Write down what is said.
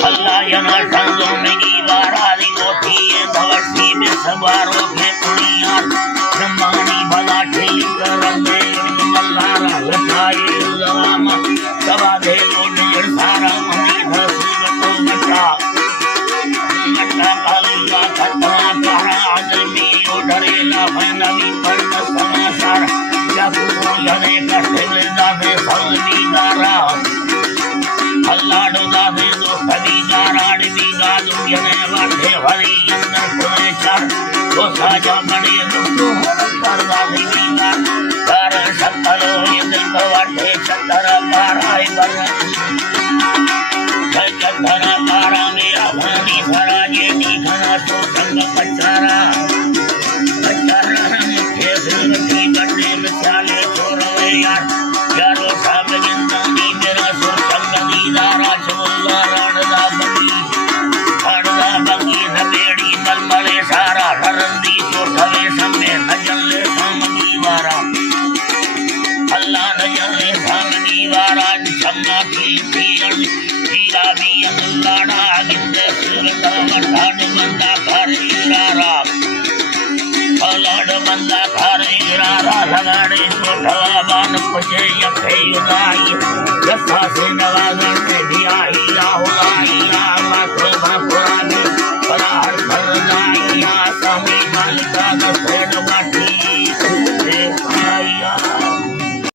अल्लाह जना संगों में की बारादी होती है भवसी में सवारों के पुनिया जमानी भला ठीक करंगे मल्लारा लखाई लवामा सवा दे लोड सारा मनी धसी तो मचा कालिया खतरा तारा आदमी उधरेला नबी पर समाचार जब वो यने कठिन दावे सलनी दारा अल्लाह दावे दो कभी गाराड़ी भी गादू यने वाटे हरी अंदर कोने चार वो साजा बने तो कर दावे भी गार सत्तरो ये दिल वाटे सत्तरा बाराई बर सत्तरा बारा में अभानी भरा ये निघना तो संग पचारा मुख्य सिलवती बड़े मिसाले छोड़े यार यारो सब जिंदानी मेरा सुर संग दीदारा चमुल्ला राणदा बंगी नबेड़ी मलमले सारा ररंदी चोटवे समय नजले सामनी वारा अल्लाह नजले सामनी वारा चम्मा की पीरण पीरा भी अल्लाड़ा गिंदे सुरता मठान बंदा करेरारा पलड़ बंदा करेरारा लगाड़े छोटवा बान पुछे यखे युदाई जसा से नवाजन से दिया ही राहो